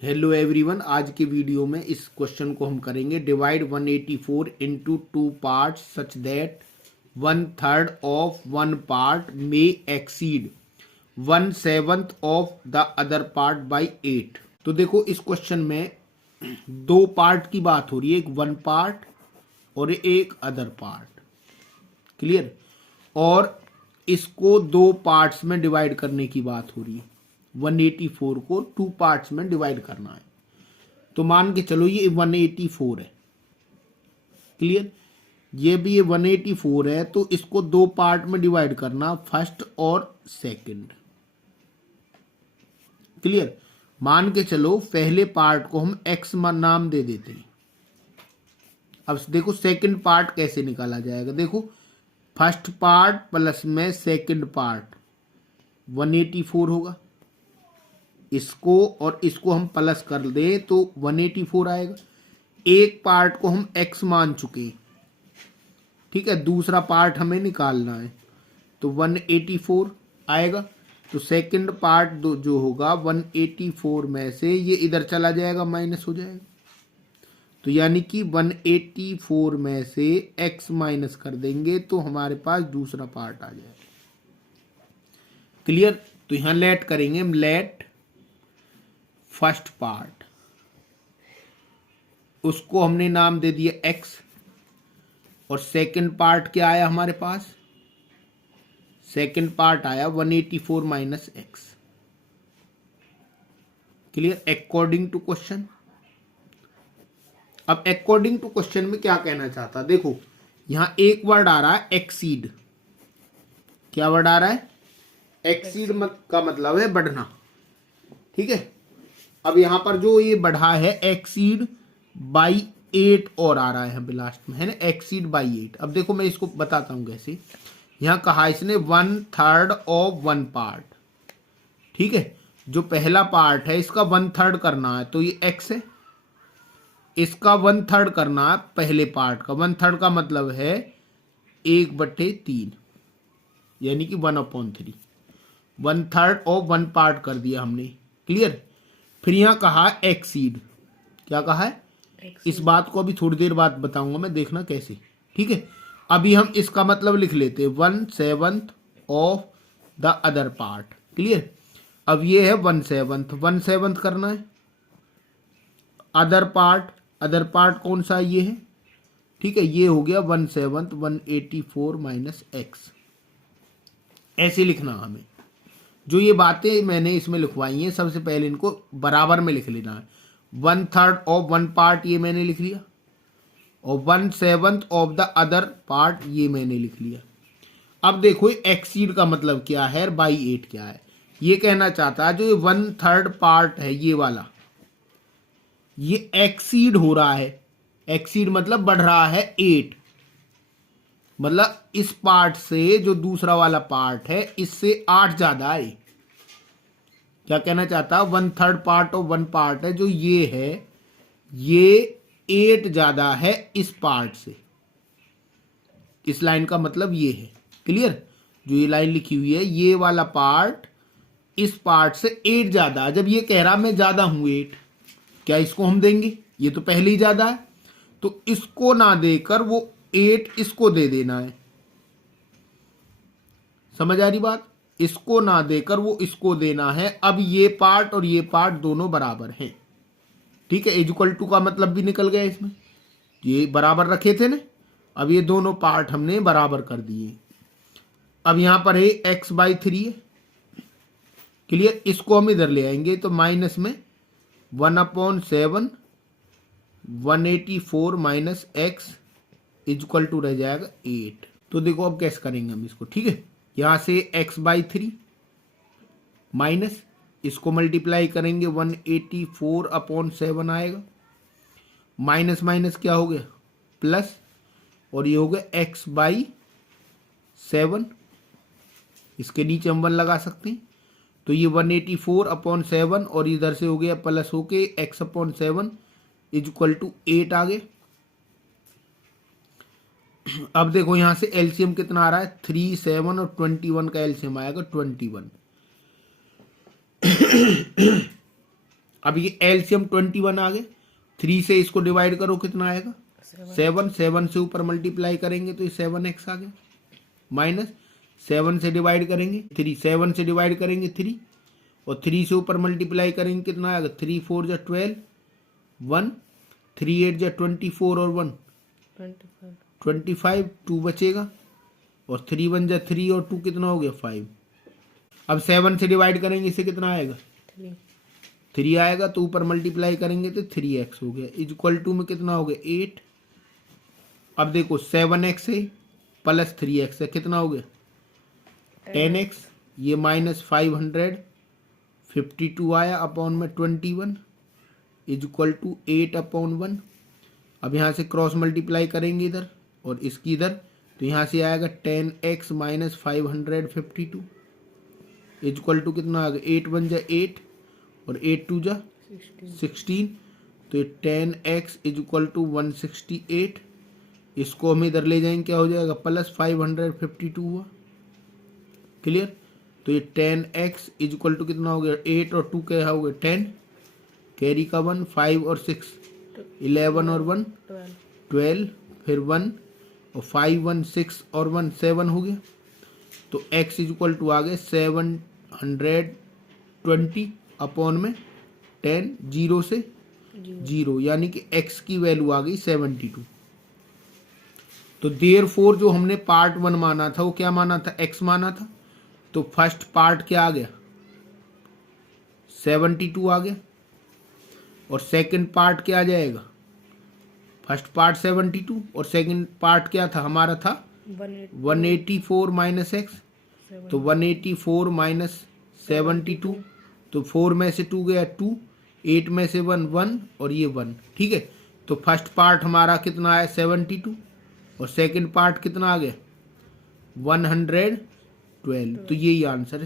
Hello everyone, आज के video में इस क्वेश्चन को हम करेंगे। Divide 184 into two parts such that 1/3 of one part may exceed 1/7 of the other part by 8। तो देखो, इस क्वेश्चन में दो पार्ट की बात हो रही है, एक वन पार्ट और एक अदर पार्ट। क्लियर? और इसको दो पार्ट्स में डिवाइड करने की बात हो रही है। 184 को टू पार्ट्स में डिवाइड करना है। तो मान के चलो ये 184 है। क्लियर? ये भी ये 184 है, तो इसको दो पार्ट में डिवाइड करना, फर्स्ट और सेकंड। क्लियर? मान के चलो पहले पार्ट को हम एक्स नाम दे देते हैं। अब देखो सेकंड पार्ट कैसे निकाला जाएगा। देखो, फर्स्ट पार्ट प्लस में सेकंड पार्ट 184 होगा। इसको और इसको हम प्लस कर दें तो 184 आएगा। एक पार्ट को हम x मान चुके, ठीक है, दूसरा पार्ट हमें निकालना है, तो 184 आएगा। तो सेकंड पार्ट जो होगा 184 में से ये इधर चला जाएगा, माइनस हो जाएगा। तो यानी कि 184 में से x माइनस कर देंगे तो हमारे पास दूसरा पार्ट आ जाएगा। क्लियर? तो यहां लेट करेंगे हम, लेट फर्स्ट पार्ट, उसको हमने नाम दे दिया x, और सेकंड पार्ट क्या आया हमारे पास? सेकंड पार्ट आया 184 minus x. Clear? According to question. अब अकॉर्डिंग टू क्वेश्चन में क्या कहना चाहता, देखो यहां एक वर्ड आ रहा है एक्सीड। क्या वर्ड आ रहा है? एक्सीड का मतलब है बढ़ना। ठीक है, अब यहां पर जो ये बढ़ा है एक्सीड बाई 8 और आ रहा है अभी लास्ट में, है ना, एक्सीड बाई 8। अब देखो मैं इसको बताता हूं कैसे। यहां कहा इसने 1/3 ऑफ वन पार्ट। ठीक है, जो पहला पार्ट है इसका 1/3 करना है, तो ये x है। इसका 1/3 करना है पहले पार्ट का। 1/3 का मतलब है 1/3, यानी कि 1/3। 1/3 ऑफ वन पार्ट कर दिया हमने। क्लियर? फिर यहां कहा एक्सीड। क्या कहा है? इस बात को अभी थोड़ी देर बाद बताऊंगा मैं, देखना कैसे। ठीक है, अभी हम इसका मतलब लिख लेते हैं 1/7 of the other part. Clear? अब ये है 1/7 करना है। अदर पार्ट कौन सा ये है? ठीक है, ये हो गया 1/7 184 माइनस एक्स। ऐसे लिखना हमें। जो ये बातें मैंने इसमें लिखवाई हैं, सबसे पहले इनको बराबर में लिख लेना है। 1/3 ऑफ वन पार्ट ये मैंने लिख लिया, और 1/7 ऑफ द अदर पार्ट ये मैंने लिख लिया। अब देखो एक्सीड का मतलब क्या है, बाई 8 क्या है। ये कहना चाहता है जो ये 1/3 पार्ट है ये वाला, ये एक्सीड हो रहा है। एक्सीड मतलब बढ़ रहा है 8, मतलब इस पार्ट से जो दूसरा वाला पार्ट है इससे 8 ज्यादा है। क्या कहना चाहता है? 1/3 पार्ट ऑफ वन पार्ट है जो ये है, ये 8 ज्यादा है इस पार्ट से। इस लाइन का मतलब ये है। क्लियर? जो ये लाइन लिखी हुई है, ये वाला पार्ट इस पार्ट से 8 ज्यादा है। जब ये कह रहा मैं ज्यादा हूं 8, क्या इसको हम देंगे? ये तो पहले ही ज्यादा है, तो इसको ना देकर वो 8 इसको दे देना है। समझ आ रही बात? इसको ना देकर वो इसको देना है। अब ये पार्ट और ये पार्ट दोनों बराबर हैं। ठीक है, इक्वल टू का मतलब भी निकल गया इसमें, ये बराबर रखे थे ना। अब ये दोनों पार्ट हमने बराबर कर दिए। अब यहां पर है x/3 है। क्लियर? इसको हम इधर ले आएंगे तो माइनस में 1/7 184 माइनस एक्स इक्वल टू रह जाएगा 8। तो देखो अब कैसे करेंगे हम इसको। ठीक है, यहां से x/3 माइनस इसको मल्टीप्लाई करेंगे 184/7 आएगा, माइनस माइनस क्या हो गया? प्लस, और ये हो गया x/7। इसके नीचे हम 1 लगा सकते हैं, तो ये 184/7 और इधर से हो गया प्लस होके x/7 इक्वल टू 8 आ गए। अब देखो यहां से एलसीएम कितना आ रहा है? 3, 7 और 21 का एलसीएम आएगा 21। अब ये एलसीएम 21 आ गए, 3 से इसको डिवाइड करो कितना आएगा 7, 7 से ऊपर मल्टीप्लाई करेंगे तो ये 7x आ गया, माइनस 7 से डिवाइड करेंगे 3, 7 से डिवाइड करेंगे 3 और 3 से ऊपर मल्टीप्लाई करेंगे कितना आएगा 3 4 जा 12, 1 3 8 जा 24 और 1 25, 2 बचेगा और 3 1 जा 3 और 2 कितना हो गया 5। अब 7 से डिवाइड करेंगे इसे कितना आएगा 3 आएगा, तो ऊपर मल्टीप्लाई करेंगे तो 3x हो गया, इक्वल टू में कितना हो गया 8। अब देखो 7x है प्लस 3x है कितना हो गया 10x, ये माइनस 552 आया अपॉन में 21 इक्वल टू 8/1। अब यहाँ से क्रॉस मल्टीप्लाई करेंगे इधर और इसकी इधर, तो यहाँ से आएगा 10x माइनस 552 इक्वल टू कितना आ गया 8 1 जा 8 और 8 2 जा 16, तो 10x इक्वल टू 168। इसको हम इधर ले जाएंगे क्या हो जाएगा प्लस 552 हुआ, क्लियर। तो ये 10x इक्वल टू कितना हो गया 8 और 2 क्या हो गया 10, कैरी का 1, 5 और 6 11 और 1 12, फिर 1 और 5 1 6 और 1 7 हो गया। तो x इक्वल टू आ गया 720 अपॉन में 10, 0 से 0, यानी कि x की वैल्यू आ गई 72। तो देयरफॉर जो हमने पार्ट 1 माना था वो क्या माना था x माना था, तो फर्स्ट पार्ट क्या आ गया 72 आ गया और सेकंड पार्ट क्या आ जाएगा, फर्स्ट पार्ट 72 और सेकंड पार्ट क्या था हमारा था 184 माइनस x, तो 184 माइनस 72, तो 4 में से 2 गया 2, 8 में से 1 1 और ये 1, ठीक है। तो फर्स्ट पार्ट हमारा कितना आया 72 और सेकंड पार्ट कितना आ गया 112, तो यही आंसर है।